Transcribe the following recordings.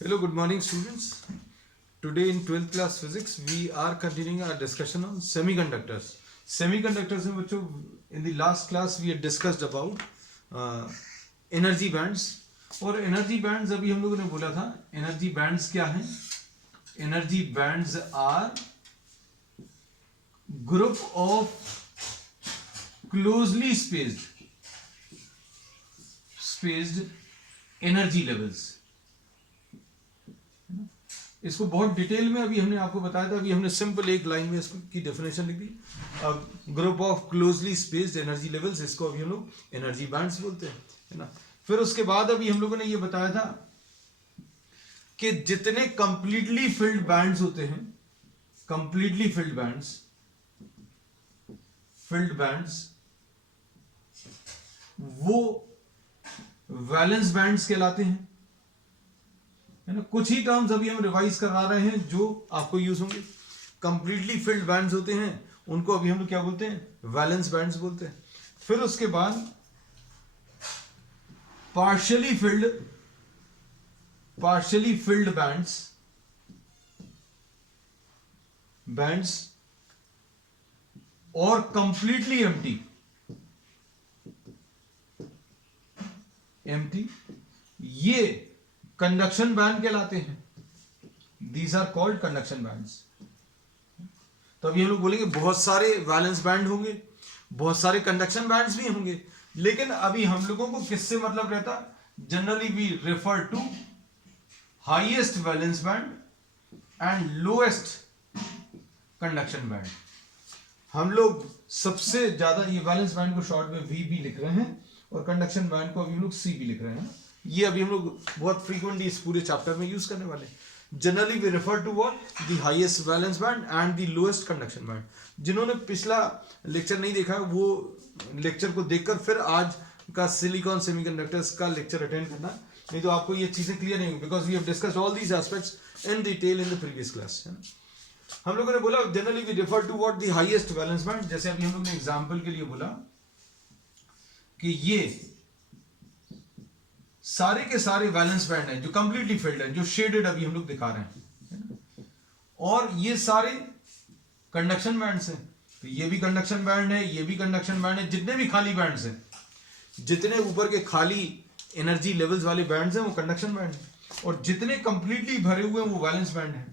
Hello, good morning, students. Today in 12th class physics, we are continuing our discussion on semiconductors. Semiconductors में बच्चों, in the last class we had discussed about energy bands. और energy bands अभी हम लोगों ने बोला था, energy bands क्या हैं? Energy bands are group of closely spaced energy levels. इसको बहुत डिटेल में अभी हमने आपको बताया था. अभी हमने सिंपल एक लाइन में इसकी डेफिनेशन लिख दी. Group of closely spaced energy levels, इसको अभी हम लोग एनर्जी बैंड्स बोलते हैं, है ना. फिर उसके बाद अभी हम लोगों ने ये बताया था कि जितने कंप्लीटली फिल्ड बैंड्स होते हैं, कंप्लीटली फिल्ड बैंड्स वो वैलेंस बैंड्स कहलाते हैं, है ना. कुछ ही टर्म्स अभी हम रिवाइज करा रहे हैं जो आपको यूज होंगे. कंप्लीटली फिल्ड बैंड्स होते हैं, उनको अभी हम लोग क्या बोलते हैं? वैलेंस बैंड्स बोलते हैं. फिर उसके बाद पार्शियली फिल्ड बैंड्स और कंप्लीटली एम्प्टी, ये कंडक्शन बैंड कहलाते हैं. These are called conduction bands. तो अभी हम लोग बोलेंगे बहुत सारे वैलेंस बैंड होंगे, बहुत सारे कंडक्शन बैंड्स भी होंगे, लेकिन अभी हम लोगों को किससे मतलब रहता? Generally we refer to highest valence band and lowest conduction band. हम लोग सबसे ज्यादा ये वैलेंस बैंड को शॉर्ट में वी भी लिख रहे हैं और कंडक्शन बैंड को अभी हम लोग सी भी लिख रहे हैं. ये अभी हम लोग बहुत फ्रीक्वेंटली इस पूरे चैप्टर में यूज करने वाले हैं. Generally we refer to what? The highest valence band and the lowest conduction band. जिन्होंने पिछला लेक्चर नहीं देखा वो लेक्चर को देखकर फिर आज का सिलिकॉन सेमीकंडक्टर्स का लेक्चर अटेंड करना, नहीं तो आपको ये चीजें क्लियर नहीं होंगी. Because we have discussed all these aspects in detail in the previous class. हम लोगों ने बोला generally we refer to what? The highest valence band. जैसे अभी हम लोग ने एग्जाम्पल के लिए बोला कि ये सारे के सारे वैलेंस बैंड हैं जो कंप्लीटली फिल्ड है, जो शेडेड अभी हम लोग दिखा रहे हैं, और ये सारे कंडक्शन बैंड्स हैं. तो ये भी कंडक्शन बैंड है, ये भी कंडक्शन बैंड है. जितने भी खाली बैंड्स हैं, जितने ऊपर के खाली एनर्जी लेवल्स वाले बैंड्स हैं वो कंडक्शन बैंड है, और जितने कंप्लीटली भरे हुए हैं वो वैलेंस बैंड है.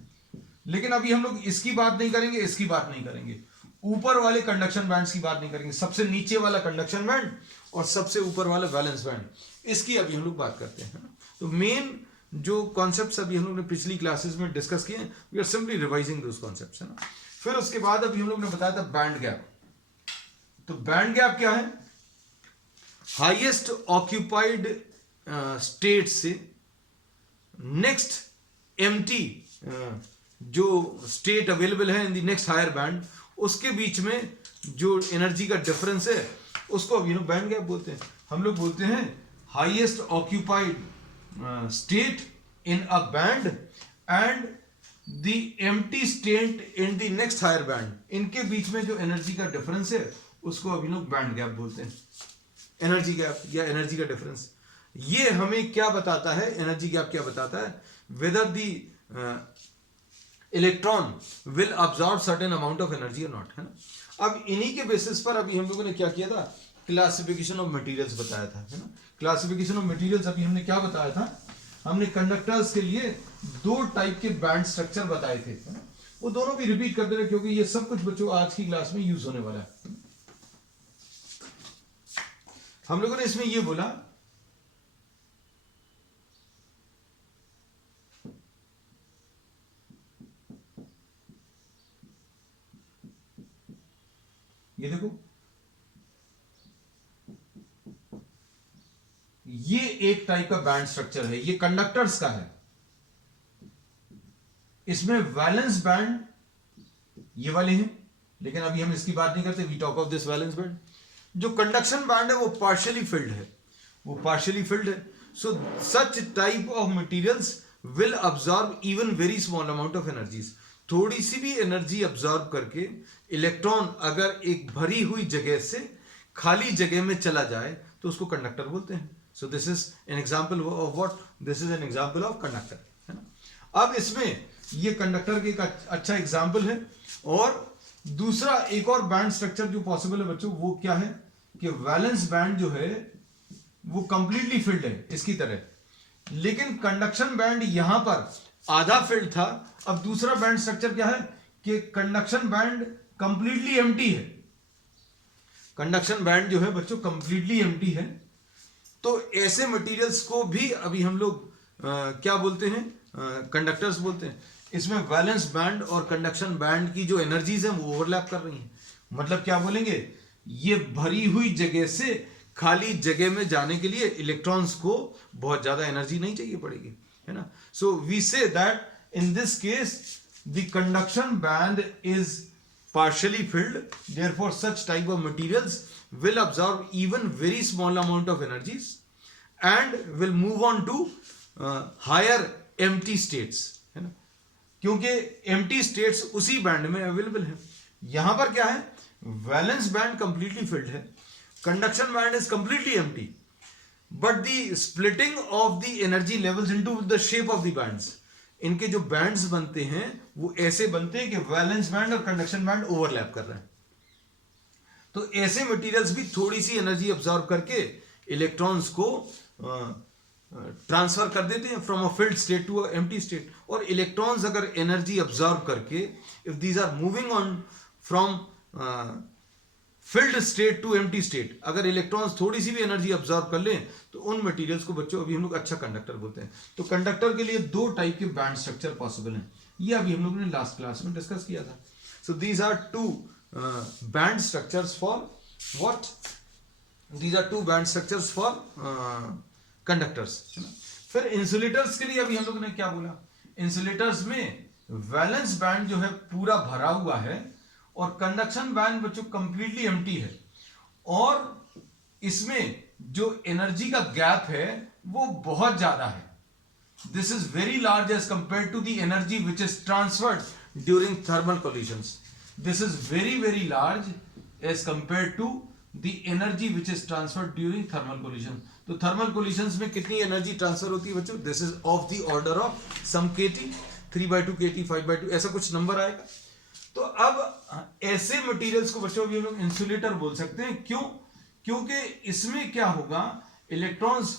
लेकिन अभी हम लोग इसकी बात नहीं करेंगे, इसकी बात नहीं करेंगे, ऊपर वाले कंडक्शन बैंड्स की बात नहीं करेंगे. सबसे नीचे वाला कंडक्शन बैंड और सबसे ऊपर वाला वैलेंस बैंड, इसकी अभी हम लोग बात करते हैं. तो मेन जो कॉन्सेप्ट्स अभी हम लोग ने पिछली क्लासेस में डिस्कस किए हैं, we are simply revising those concepts, है ना. फिर उसके बाद अभी हम लोग ने बताया था बैंड गैप. तो बैंड गैप क्या है? हाईएस्ट ऑक्यूपाइड स्टेट से नेक्स्ट एम्प्टी जो स्टेट अवेलेबल है in the next higher band, उसके बीच में जो एनर्जी का डिफरेंस है उसको अभी लोग बैंड गैप बोलते हैं. हम लोग बोलते हैं highest occupied state in a band and the empty state in the next higher band, इनके बीच में जो एनर्जी का डिफरेंस है उसको अभी लोग बैंड गैप बोलते हैं. एनर्जी गैप या एनर्जी का डिफरेंस, ये हमें क्या बताता है? एनर्जी गैप क्या बताता है? Whether the electron will absorb certain amount of energy और नॉट, है ना. अब इन्हीं के बेसिस पर अभी हम लोगों ने क्या किया था? क्लासिफिकेशन ऑफ मटेरियल्स बताया था, है ना. क्लासिफिकेशन ऑफ मटेरियल्स अभी हमने क्या बताया था? हमने कंडक्टर्स के लिए दो टाइप के बैंड स्ट्रक्चर बताए थे, है ना. वो दोनों भी रिपीट करते रहे क्योंकि ये सब कुछ बच्चों आज की क्लास में यूज होने वाला है. हम लोगों ने इसमें ये बोला ये देखो, ये एक टाइप का बैंड स्ट्रक्चर है, ये कंडक्टर्स का है. इसमें वैलेंस बैंड ये वाले हैं, लेकिन अभी हम इसकी बात नहीं करते. We talk of this valence band. जो कंडक्शन बैंड है वो पार्शियली फिल्ड है, so such type of materials will absorb even very small amount of energies. थोड़ी सी भी एनर्जी अब्सॉर्ब करके इलेक्ट्रॉन अगर एक भरी हुई जगह से खाली जगह में चला जाए तो उसको कंडक्टर बोलते हैं. सो this is an example of what? This is an example of conductor, है ना. अब इसमें ये कंडक्टर के एक अच्छा एग्जाम्पल है। और दूसरा एक और बैंड स्ट्रक्चर जो पॉसिबल है बच्चों, वो क्या है कि वैलेंस बैंड जो है वो कंप्लीटली फिल्ड है इसकी तरह, लेकिन कंडक्शन बैंड यहां पर आधा फिल्ड था। अब दूसरा बैंड स्ट्रक्चर क्या है कि कंडक्शन बैंड कंप्लीटली एम्प्टी है। कंडक्शन बैंड जो है बच्चों कंप्लीटली एम्प्टी है। तो ऐसे मटेरियल्स को भी अभी हम लोग क्या बोलते हैं, कंडक्टर्स बोलते हैं। इसमें वैलेंस बैंड और कंडक्शन बैंड की जो एनर्जीज हैं वो ओवरलैप कर रही हैं। मतलब क्या बोलेंगे, ये भरी हुई जगह से खाली जगह में जाने के लिए इलेक्ट्रॉन्स को बहुत ज्यादा एनर्जी नहीं चाहिए पड़ेगी, है ना। So we say that in this case the conduction band is partially filled, therefore such type of materials will absorb even very small amount of energies and will move on to higher empty states, है ना, क्योंकि empty states उसी band में available है। यहां पर क्या है, वैलेंस बैंड कंप्लीटली फिल्ड है, conduction band is completely empty, but the splitting of the energy levels into the shape of the bands, इनके जो बैंड्स बनते हैं वो ऐसे बनते हैं कि वैलेंस बैंड और कंडक्शन बैंड ओवरलैप कर रहे हैं। तो ऐसे मटेरियल्स भी थोड़ी सी एनर्जी अब्सॉर्ब करके इलेक्ट्रॉन्स को ट्रांसफर कर देते हैं from a filled state to a empty state. और इलेक्ट्रॉन्स अगर एनर्जी अब्सॉर्ब करके, if these are moving on from filled state to empty state, अगर इलेक्ट्रॉन्स थोड़ी सी भी एनर्जी अब्सॉर्ब कर लें तो उन मटेरियल्स को बच्चों अभी हम लोग अच्छा कंडक्टर बोलते हैं। तो कंडक्टर के लिए दो टाइप के बैंड स्ट्रक्चर पॉसिबल हैं, ये अभी हम लोगों ने लास्ट क्लास में डिस्कस किया था। So these are two band structures for what, these are two band structures for conductors. फिर इंसुलेटर्स के लिए अभी हम लोगों ने क्या बोला, इंसुलेटर्स में वैलेंस बैंड जो है पूरा भरा हुआ है और कंडक्शन बैंड बच्चों कंप्लीटली एम्प्टी है, और इसमें जो एनर्जी का गैप है वो बहुत ज्यादा है। This is very large as compare to the energy which is transferred during thermal collisions. This is very large as compare to the energy which is transferred during thermal collision. तो thermal collisions में कितनी energy transfer होती है बच्चों, this is of the order of some kT, 3/2 kT, 5/2, ऐसा कुछ number आएगा। तो अब ऐसे मटेरियल्स को बच्चों अभी हम लोग इंसुलेटर बोल सकते हैं। क्यों, क्योंकि इसमें क्या होगा, इलेक्ट्रॉन्स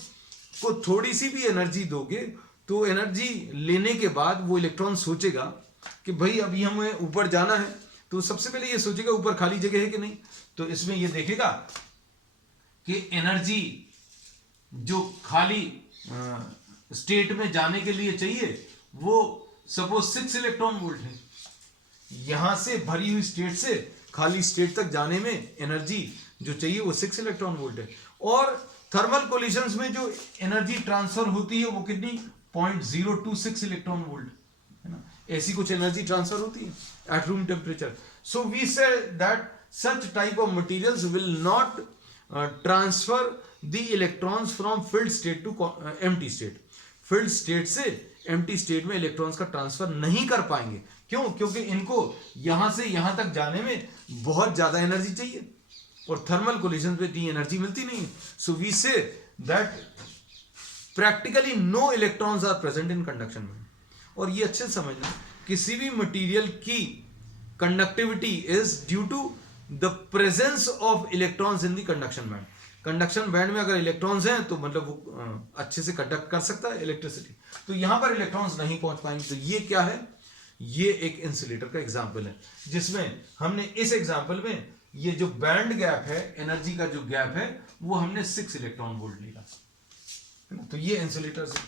को थोड़ी सी भी एनर्जी दोगे तो एनर्जी लेने के बाद वो इलेक्ट्रॉन सोचेगा कि भाई अभी हमें ऊपर जाना है, तो सबसे पहले ये सोचेगा ऊपर खाली जगह है कि नहीं। तो इसमें ये देखेगा कि एनर्जी जो खाली स्टेट में जाने के लिए चाहिए वो सपोज 6 इलेक्ट्रॉन वोल्ट है। यहां से भरी हुई स्टेट से खाली स्टेट तक जाने में एनर्जी जो चाहिए वो 6 इलेक्ट्रॉन वोल्ट है। और थर्मल कोलिशंस में जो एनर्जी ट्रांसफर होती है वो कितनी, 0.026 इलेक्ट्रॉन वोल्ट, है ना। ऐसी कुछ एनर्जी ट्रांसफर होती है at room temperature. So we say that such type of materials will not transfer the electrons from filled state to empty state. Filled state से एम्प्टी स्टेट में इलेक्ट्रॉन्स का transfer नहीं कर पाएंगे। क्यों, क्योंकि इनको यहां से यहां तक जाने में बहुत ज्यादा एनर्जी चाहिए और थर्मल कोलिशन पे इतनी एनर्जी मिलती नहीं है। So we say that practically no electrons are present in conduction में। और ये अच्छे से समझना, किसी भी मटेरियल की conductivity is due to the presence of electrons in the conduction band. Conduction band में अगर इलेक्ट्रॉन्स हैं तो मतलब वो अच्छे से कंडक्ट कर सकता है इलेक्ट्रिसिटी, तो यहां पर इलेक्ट्रॉन्स नहीं पहुंच पाएंगे। तो ये क्या है, ये एक इंसुलेटर का एग्जाम्पल है जिसमें हमने इस एग्जाम्पल में ये जो बैंड गैप है, एनर्जी का जो गैप है वो हमने 6 इलेक्ट्रॉन वोल्ट लिया, तो ये इंसुलेटर्स है।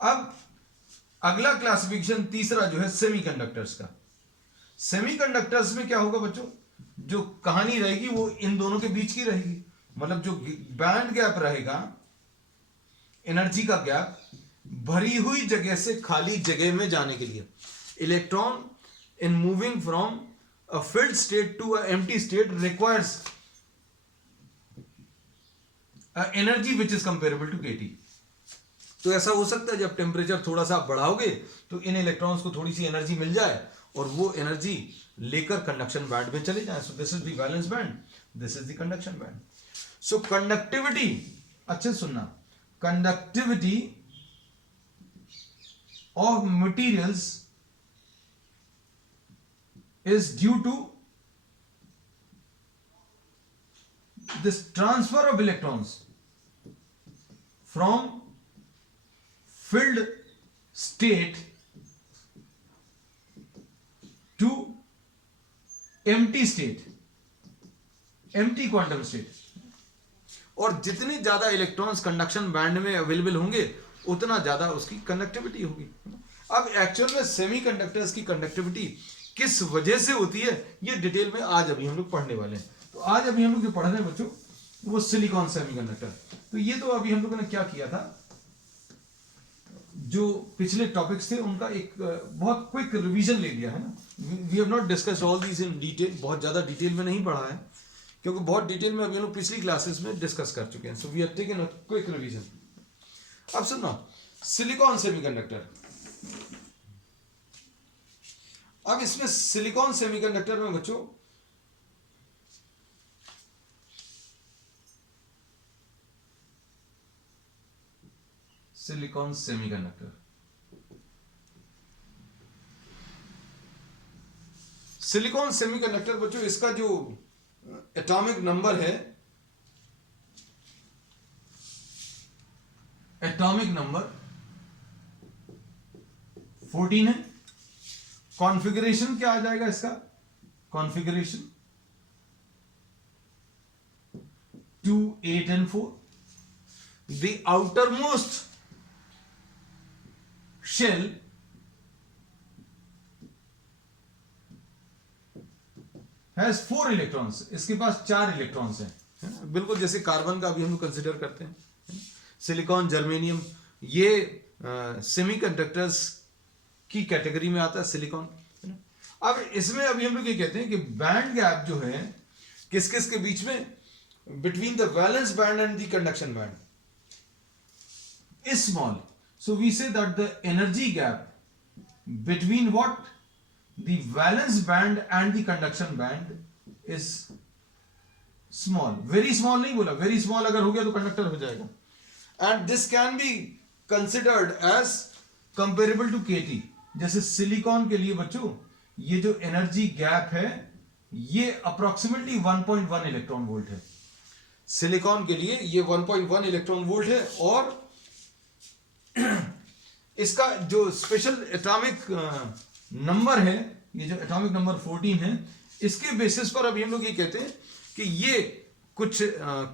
अब अगला क्लासिफिकेशन तीसरा जो है सेमीकंडक्टर्स का। सेमीकंडक्टर्स में क्या होगा बच्चों, जो कहानी रहेगी वो इन दोनों के बीच की रहेगी। मतलब जो बैंड गैप रहेगा, एनर्जी का गैप, भरी हुई जगह से खाली जगह में जाने के लिए electron in moving from a filled state to a empty state requires energy which is comparable to kT। तो ऐसा हो सकता है जब टेम्परेचर थोड़ा सा बढ़ाओगे तो इन इलेक्ट्रॉन्स को थोड़ी सी एनर्जी मिल जाए और वो एनर्जी लेकर कंडक्शन बैंड में चले जाए। सो this is the valence band, this is the conduction band. So conductivity, अच्छे सुनना, conductivity of materials is due to this transfer of electrons from filled state to empty state, empty quantum state. और जितनी ज्यादा electrons conduction band में available होंगे उतना ज्यादा उसकी कंडक्टिविटी होगी. अब एक्चुअल में सेमीकंडक्टर्स की कंडक्टिविटी किस वजह से होती है ये डिटेल में आज अभी हम लोग पढ़ने वाले हैं. तो आज अभी हम लोग जो पढ़ रहे हैं बच्चों वो सिलिकॉन सेमीकंडक्टर. तो ये तो अभी हम लोगों ने क्या किया था, जो पिछले टॉपिक्स थे उनका एक बहुत क्विक रिवीजन ले लिया है ना. We have not discussed all these in detail, बहुत ज्यादा डिटेल में नहीं पढ़ा है क्योंकि बहुत डिटेल में अभी हम लोग पिछली क्लासेस में डिस्कस कर चुके हैं. So we have taken a quick revision. अब सुनो, सिलिकॉन सेमीकंडक्टर. अब इसमें सिलिकॉन सेमीकंडक्टर में बच्चों सिलिकॉन सेमीकंडक्टर, सिलिकॉन सेमीकंडक्टर बच्चों इसका जो एटॉमिक नंबर है, एटॉमिक नंबर 14 है. कॉन्फ़िगरेशन क्या आ जाएगा इसका, configuration 2, 8 and 4. The outermost shell has 4 electrons. इसके पास 4 इलेक्ट्रॉन्स हैं, बिल्कुल जैसे कार्बन का भी हम लोग कंसिडर करते हैं. सिलिकॉन, जर्मेनियम, ये सेमीकंडक्टर्स की कैटेगरी में आता है सिलिकॉन. अब इसमें अभी हम लोग ये कहते हैं कि बैंड गैप जो है किस किस के बीच में, between the valence band and the conduction band is small. So we say that the energy gap between what, the valence band and the conduction band is small. Very small नहीं बोला, very small अगर हो गया तो conductor हो जाएगा. And this can be considered as comparable to KT. जैसे silicon के लिए बच्चों ये जो एनर्जी गैप है ये अप्रोक्सीमेटली 1.1 इलेक्ट्रॉन वोल्ट है. सिलिकॉन के लिए ये 1.1 इलेक्ट्रॉन वोल्ट है. और इसका जो स्पेशल एटॉमिक नंबर है, ये जो एटॉमिक नंबर 14 है, इसके बेसिस पर अभी हम लोग ये कहते हैं कि ये कुछ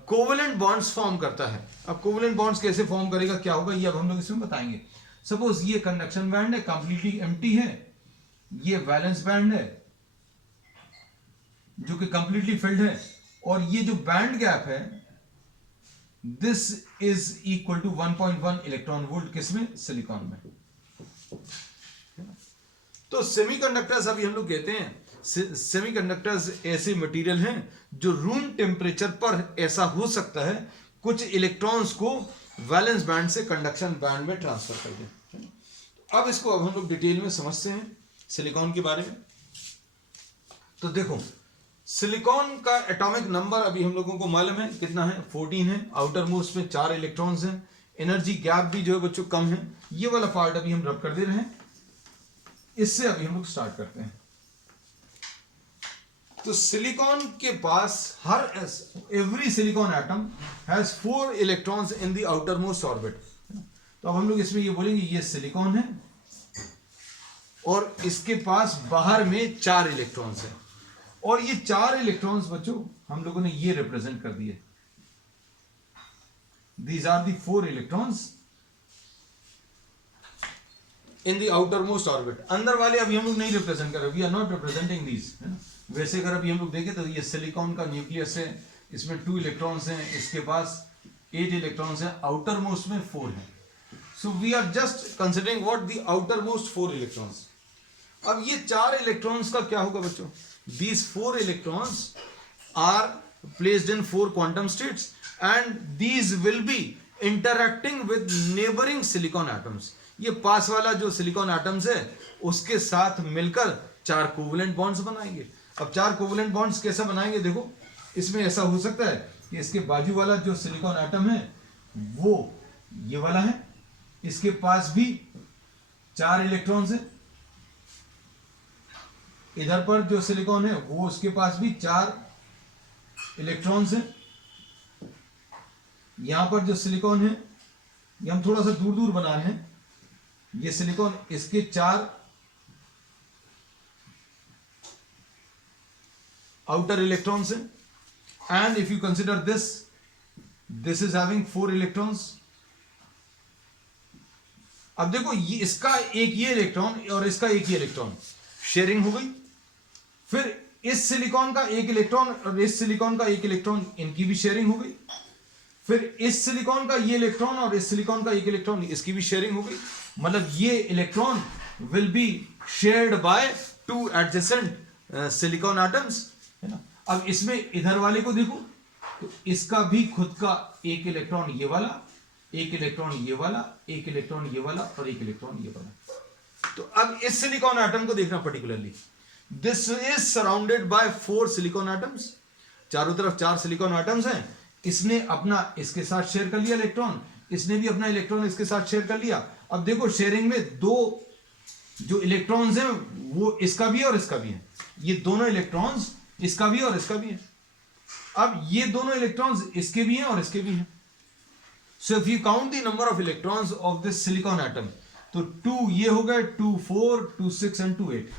कोवेलेंट बॉन्ड्स फॉर्म करता है. अब कोवेलेंट बॉन्ड्स कैसे फॉर्म करेगा, क्या होगा, ये अब हम लोग इसमें बताएंगे. सपोज ये कंडक्शन बैंड है, कंप्लीटली एम्प्टी है. ये वैलेंस बैंड है जो कि कंप्लीटली फिल्ड है. और ये जो बैंड गैप है this is equal to 1.1 electron volt. किसमें, सिलिकॉन में. तो सेमीकंडक्टर्स अभी हम लोग कहते हैं सेमीकंडक्टर्स ऐसे मटेरियल हैं जो रूम टेम्परेचर पर ऐसा हो सकता है कुछ इलेक्ट्रॉन्स को वैलेंस बैंड से कंडक्शन बैंड में ट्रांसफर कर दें. अब इसको अब हम लोग डिटेल में समझते हैं सिलिकॉन के बारे में. तो देखो, सिलिकॉन का एटॉमिक नंबर अभी हम लोगों को मालूम है कितना है, 14 है. आउटर मोस्ट में 4 इलेक्ट्रॉन्स हैं. एनर्जी गैप भी जो है बच्चों कम है. ये वाला पार्ट अभी हम रब कर दे रहे हैं. इससे अभी हम लोग स्टार्ट करते हैं. तो सिलिकॉन के पास हर every silicon atom has 4 electrons in the outermost orbit. तो अब हम लोग इसमें ये बोलेंगे ये सिलिकॉन है और इसके पास बाहर में 4 इलेक्ट्रॉन्स हैं. और ये 4 इलेक्ट्रॉन्स बच्चों हम लोगों ने ये रिप्रेजेंट कर दिए. These are the 4 electrons in the outermost orbit. अंदर वाले अभी हम लोग नहीं रिप्रेजेंट कर रहे, we are not representing these. वैसे अगर अभी हम लोग देखें तो ये सिलिकॉन का न्यूक्लियस है, इसमें 2 इलेक्ट्रॉन्स हैं, इसके पास 8 इलेक्ट्रॉन्स हैं, आउटर मोस्ट में 4 हैं. So we are just considering what the outermost 4 electrons. अब ये 4 इलेक्ट्रॉन्स का क्या होगा बच्चों, these 4 electrons are placed in 4 quantum states and these will be interacting with neighboring silicon atoms. ये पास वाला जो सिलिकॉन एटम्स है उसके साथ मिलकर 4 कोवेलेंट बॉन्ड्स बनाएंगे. अब 4 कोवेलेंट बॉन्ड्स कैसा बनाएंगे, देखो इसमें ऐसा हो सकता है कि इसके बाजू वाला जो सिलिकॉन एटम है वो ये वाला है, इसके पास भी 4 इलेक्ट्रॉन्स हैं, इधर पर जो सिलिकॉन है वो उसके पास भी 4 इलेक्ट्रॉन्स हैं, यहां पर जो सिलिकॉन है ये हम थोड़ा सा दूर दूर बना रहे हैं, ये सिलिकॉन इसके 4 आउटर इलेक्ट्रॉन्स हैं, and if you consider this is having 4 electrons. अब देखो ये इसका एक ये इलेक्ट्रॉन और इसका एक ये इलेक्ट्रॉन शेयरिंग हो गई, फिर इस सिलिकॉन का एक इलेक्ट्रॉन और इस सिलिकॉन का एक इलेक्ट्रॉन, इनकी भी शेयरिंग हो गई, फिर इस सिलिकॉन का ये इलेक्ट्रॉन और इस सिलिकॉन का एक इलेक्ट्रॉन, इसकी भी शेयरिंग हो गई। मतलब ये electron will be shared by 2 adjacent silicon atoms, है ना। अब इसमें इधर वाले को देखो तो इसका भी खुद का एक इलेक्ट्रॉन ये वाला, एक इलेक्ट्रॉन ये वाला, एक इलेक्ट्रॉन ये वाला और एक इलेक्ट्रॉन ये वाला। तो अब इस सिलिकॉन एटम को देखना particularly, this is surrounded by 4 silicon atoms, चारों तरफ 4 सिलिकॉन एटम्स हैं, इसने अपना इसके साथ शेयर कर लिया इलेक्ट्रॉन, इसने भी अपना इलेक्ट्रॉन इसके साथ शेयर कर लिया। अब देखो शेयरिंग में 2 जो इलेक्ट्रॉन्स हैं वो इसका भी है और इसका भी है, ये दोनों इलेक्ट्रॉन्स इसका भी है और इसका भी है। अब ये दोनों इलेक्ट्रॉन्स इसके भी हैं और इसके भी हैं। So if you count the number of electrons of this silicon atom, तो 2 ये हो गए, 2 4, 2 6 and 2 8।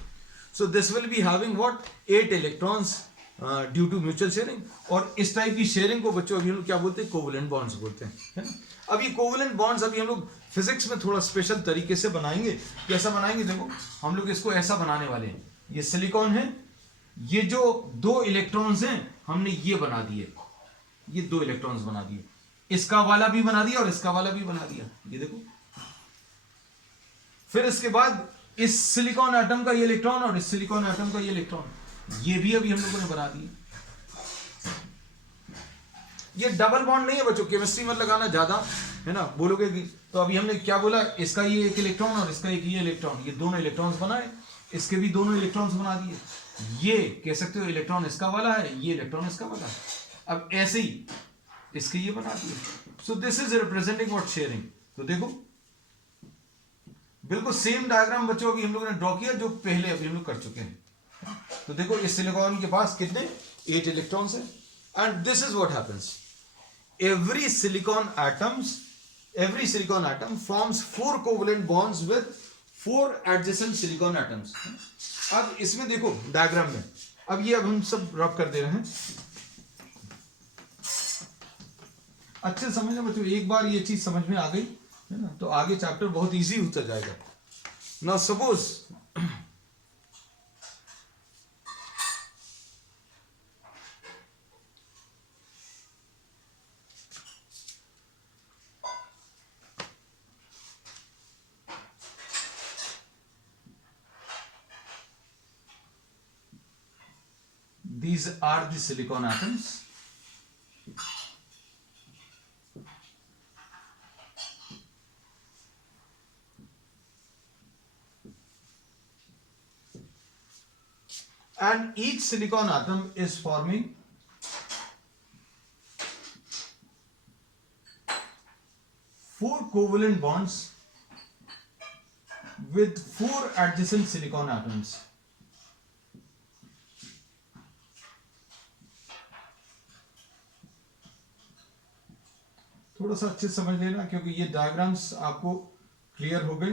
So this will be having what 8 electrons due to mutual sharing. और इस टाइप की शेयरिंग को बच्चों अभी हम लोग क्या बोलते हैं, कोवलेंट बॉन्ड्स बोलते हैं, है ना। अब ये कोवलेंट बॉन्ड्स अभी हम लोग फिजिक्स में थोड़ा स्पेशल तरीके से बनाएंगे। कैसा बनाएंगे, देखो हम लोग इसको ऐसा बनाने वाले हैं, ये सिलिकॉन है, ये जो 2 इलेक्ट्रॉन्स हैं हमने ये बना दिए, ये 2 इलेक्ट्रॉन्स बना दिए, इसका वाला भी बना दिया और इसका वाला भी बना दिया, ये देखो। फिर इसके बाद इस सिलिकॉन एटम का ये इलेक्ट्रॉन और इस सिलिकॉन एटम का ये इलेक्ट्रॉन, ये भी अभी हम लोगों ने बना दिए। ये डबल बॉन्ड नहीं है बच्चों, केमिस्ट्री मत लगाना ज्यादा, है ना, बोलोगे कि तो अभी हमने क्या बोला, इसका ये एक इलेक्ट्रॉन और इसका एक ये इलेक्ट्रॉन, ये दोनों इलेक्ट्रॉन्स बनाए, इसके भी दोनों इलेक्ट्रॉन्स बना दिए, ये कह सकते हो इलेक्ट्रॉन इसका वाला है, ये इलेक्ट्रॉन इसका वाला है। अब ऐसे ही इसके ये बना दिए। सो this is representing what sharing. तो देखो बिल्कुल सेम डायग्राम बच्चों अभी हम लोगों ने ड्रॉ किया जो पहले अभी हम लोग कर चुके हैं। तो देखो इस सिलिकॉन के पास कितने 8 इलेक्ट्रॉन्स हैं, and this is what happens, every silicon atom forms 4 covalent bonds with 4 adjacent silicon atoms। अब इसमें देखो डायग्राम में, अब ये अब हम सब रब कर दे रहे हैं, अच्छे समझना बच्चों, एक बार ये चीज समझ में आ गई है ना, तो आगे चैप्टर बहुत इजी होता जाएगा। Now suppose these are the silicon atoms, and each silicon atom is forming 4 covalent bonds with 4 adjacent silicon atoms। थोड़ा सा अच्छे समझ लेना, क्योंकि ये डायग्राम्स आपको क्लियर हो गए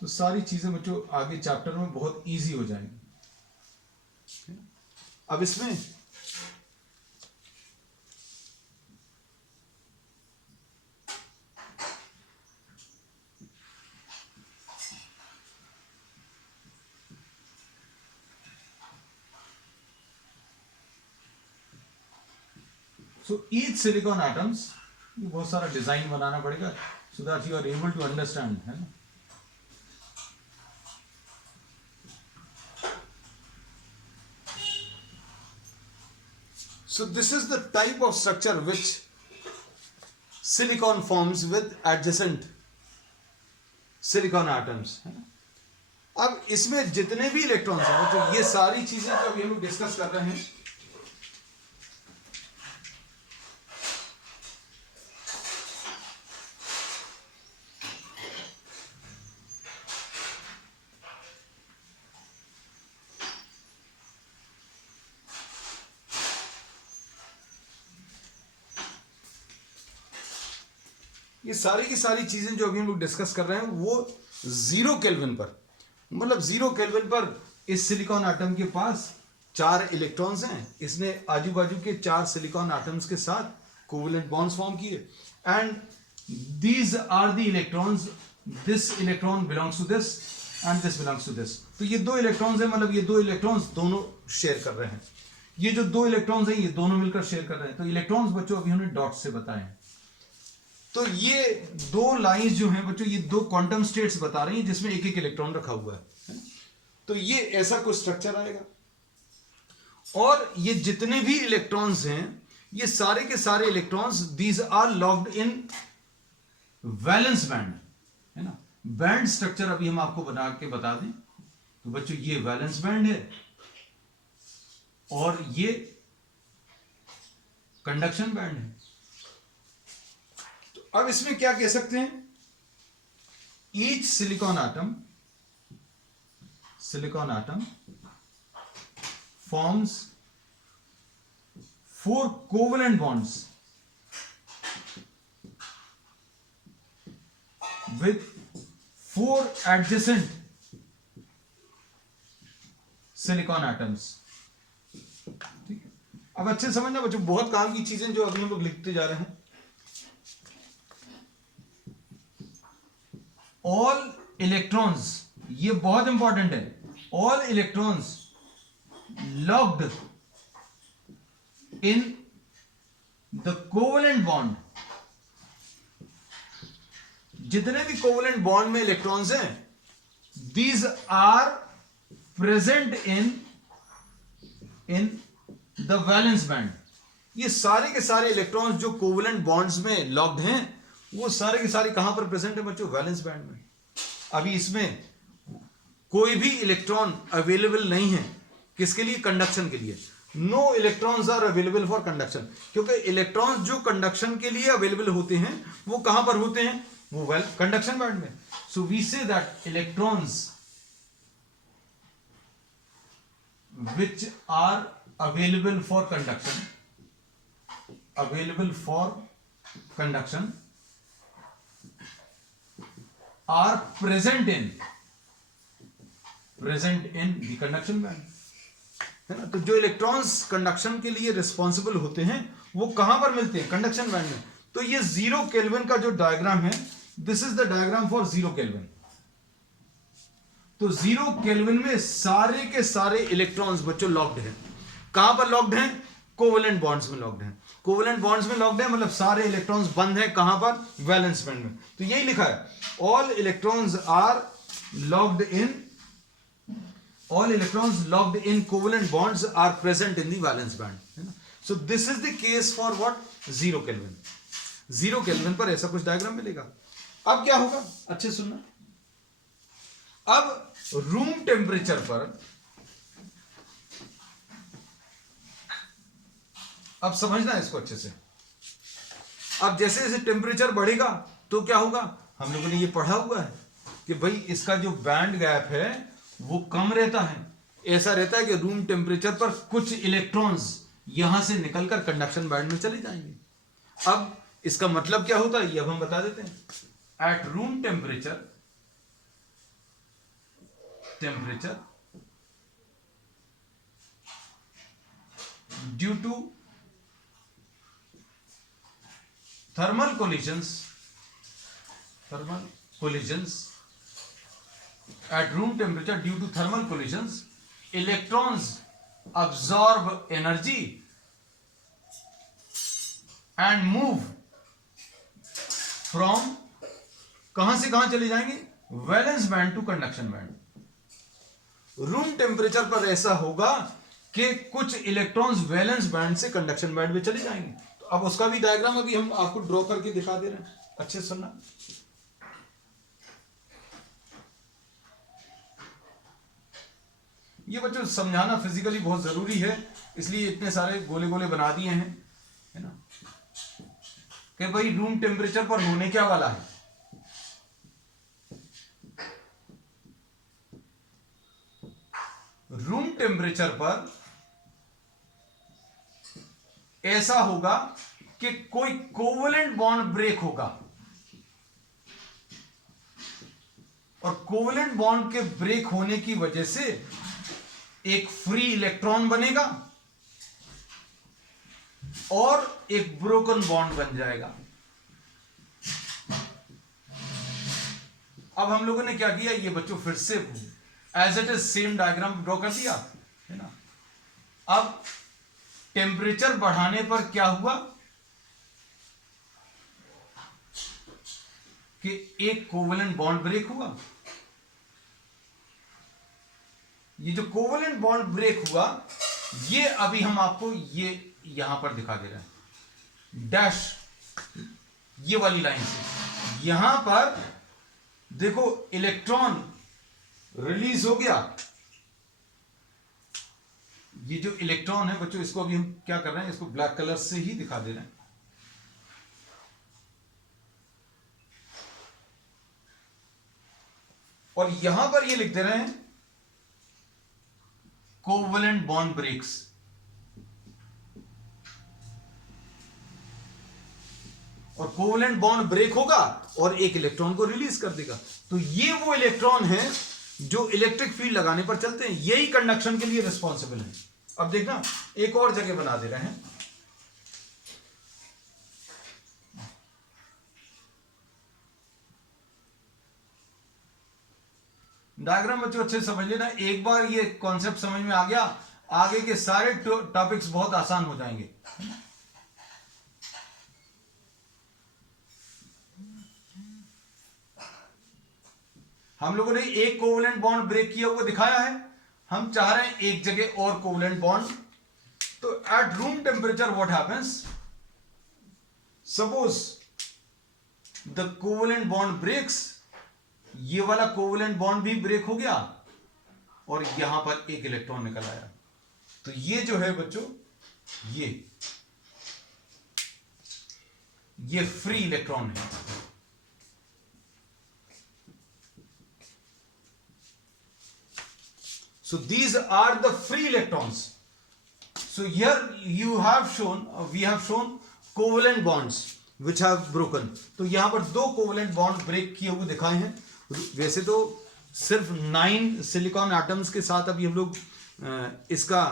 तो सारी चीजें बच्चों आगे चैप्टर में बहुत इजी हो जाएंगी। अब इसमें सो ईच सिलिकॉन एटम्स, बहुत सारा डिजाइन बनाना पड़ेगा so that you are able to understand, है ना। So this is the type of structure which silicon forms with adjacent silicon atoms, है ना। अब इसमें जितने भी इलेक्ट्रॉन्स हैं तो ये सारी चीजें जो अभी हम लोग डिस्कस कर रहे हैं, ये सारी की सारी चीजें जो अभी हम लोग डिस्कस कर रहे हैं वो 0 केल्विन पर, मतलब 0 केल्विन पर इस सिलिकॉन एटम के पास 4 इलेक्ट्रॉन्स हैं, इसने आजू बाजू के 4 सिलिकॉन एटम्स के साथ कोवेलेंट बॉन्ड्स फॉर्म किए, and these are the electrons, this electron belongs to this and this belongs to this. तो ये 2 इलेक्ट्रॉन्स हैं, मतलब ये 2 इलेक्ट्रॉन्स दोनों शेयर कर रहे हैं, ये जो 2 इलेक्ट्रॉन्स हैं ये दोनों मिलकर शेयर कर रहे हैं। तो इलेक्ट्रॉन्स बच्चों अभी हमने डॉट से बताए। तो ये 2 लाइंस जो हैं बच्चों, ये 2 क्वांटम स्टेट्स बता रही हैं जिसमें एक एक इलेक्ट्रॉन रखा हुआ है। तो ये ऐसा कुछ स्ट्रक्चर आएगा, और ये जितने भी इलेक्ट्रॉन्स हैं ये सारे के सारे electrons, these are locked in valence band, है ना। बैंड स्ट्रक्चर अभी हम आपको बना के बता दें। तो बच्चों ये वैलेंस बैंड है और ये कंडक्शन बैंड है। तो अब इसमें क्या कह सकते हैं, each silicon atom forms 4 covalent bonds with 4 adjacent silicon atoms। ठीक है, अब अच्छे समझना बच्चों, बहुत काम की चीजें जो अभी हम लोग लिखते जा रहे हैं। ऑल इलेक्ट्रॉन्स, ये बहुत इंपॉर्टेंट है, all electrons locked in the covalent bond, जितने भी कोवेलेंट बॉन्ड में इलेक्ट्रॉन्स हैं, these are present in the valence band. ये सारे के सारे इलेक्ट्रॉन्स जो कोवेलेंट बॉन्ड्स में लॉक्ड हैं वो सारे के सारे कहां पर प्रेजेंट है बच्चों, वैलेंस बैंड में। अभी इसमें कोई भी इलेक्ट्रॉन अवेलेबल नहीं है, किसके लिए, कंडक्शन के लिए। No electrons are available for conduction, क्योंकि इलेक्ट्रॉन्स जो कंडक्शन के लिए अवेलेबल होते हैं वो कहां पर होते हैं, वो कंडक्शन बैंड में। So we say that electrons which are available for conduction are present in the conduction band, है ना। तो जो इलेक्ट्रॉन्स कंडक्शन के लिए रिस्पॉन्सिबल होते हैं वो कहां पर मिलते हैं, कंडक्शन बैंड में। तो ये 0 केल्विन का जो डायग्राम है, this is the diagram for 0 kelvin. तो 0 केल्विन में सारे के सारे इलेक्ट्रॉन्स बच्चों लॉक्ड हैं। कहां पर लॉक्ड हैं, कोवेलेंट बॉन्ड्स में लॉक्ड हैं। कोवेलेंट बॉन्ड्स में लॉक्ड है मतलब सारे इलेक्ट्रॉन्स बंद हैं कहां पर, वैलेंस बैंड में। तो यही लिखा है, all electrons locked in covalent bonds are present in the valence band, है ना। So this is the case for what, 0 kelvin. 0 kelvin पर ऐसा कुछ डायग्राम मिलेगा। अब क्या होगा, अच्छे सुनना, अब रूम टेम्परेचर पर, अब समझना इसको अच्छे से। अब जैसे जैसे टेम्परेचर बढ़ेगा तो क्या होगा, हम लोगों ने ये पढ़ा हुआ है कि भाई इसका जो बैंड गैप है वो कम रहता है। ऐसा रहता है कि रूम टेम्परेचर पर कुछ इलेक्ट्रॉन्स यहां से निकलकर कंडक्शन बैंड में चले जाएंगे। अब इसका मतलब क्या होता है ये अब हम बता देते हैं। At room temperature due to thermal collisions at room temperature, due to thermal collisions, electrons absorb energy and move from, कहां से कहां चले जाएंगे, valence band to conduction band. Room temperature पर ऐसा होगा कि कुछ इलेक्ट्रॉन्स वैलेंस बैंड से कंडक्शन बैंड में चले जाएंगे। तो अब उसका भी डायग्राम अभी हम आपको ड्रॉ करके दिखा दे रहे हैं, अच्छे से सुनना। ये बच्चों समझाना फिजिकली बहुत जरूरी है, इसलिए इतने सारे गोले गोले बना दिए हैं, है ना, कि भाई रूम टेम्परेचर पर होने क्या वाला है। रूम टेम्परेचर पर ऐसा होगा कि कोई कोवेलेंट बॉन्ड ब्रेक होगा, और कोवेलेंट बॉन्ड के ब्रेक होने की वजह से एक फ्री इलेक्ट्रॉन बनेगा और एक ब्रोकन बॉन्ड बन जाएगा। अब हम लोगों ने क्या किया, ये बच्चों फिर से as it is same diagram draw कर दिया है ना। अब टेम्परेचर बढ़ाने पर क्या हुआ कि एक कोवेलेंट बॉन्ड ब्रेक हुआ। ये जो कोवेलेंट बॉन्ड ब्रेक हुआ, ये अभी हम आपको ये यहां पर दिखा दे रहे हैं डैश, ये वाली लाइन से। यहां पर देखो इलेक्ट्रॉन रिलीज हो गया। ये जो इलेक्ट्रॉन है बच्चों, इसको अभी हम क्या कर रहे हैं, इसको ब्लैक कलर से ही दिखा दे रहे हैं। और यहां पर ये लिख दे रहे हैं कोवेलेंट बॉन्ड ब्रेक्स। और कोवेलेंट बॉन्ड ब्रेक होगा और एक इलेक्ट्रॉन को रिलीज कर देगा। तो ये वो इलेक्ट्रॉन है जो इलेक्ट्रिक फील्ड लगाने पर चलते हैं, यही कंडक्शन के लिए रिस्पॉन्सिबल है। अब देखना एक और जगह बना दे रहे हैं। डायग्राम बच्चों अच्छे से समझ लेना, एक बार ये कॉन्सेप्ट समझ में आ गया, आगे के सारे टॉपिक्स बहुत आसान हो जाएंगे। हम लोगों ने एक कोवेलेंट बॉन्ड ब्रेक किया हुआ दिखाया है, हम चाह रहे हैं एक जगह और कोवेलेंट बॉन्ड। तो at room temperature what happens, suppose the covalent bond breaks, ये वाला कोवेलेंट बॉन्ड भी ब्रेक हो गया और यहां पर एक इलेक्ट्रॉन निकल आया। तो ये जो है बच्चों, ये फ्री इलेक्ट्रॉन है। So these are the free electrons. So here you have shown, we have shown covalent bonds which have broken. तो यहां पर दो कोवेलेंट बॉन्ड ब्रेक किए हुए दिखाए हैं। वैसे तो सिर्फ 9 सिलिकॉन एटम्स के साथ अभी हम लोग इसका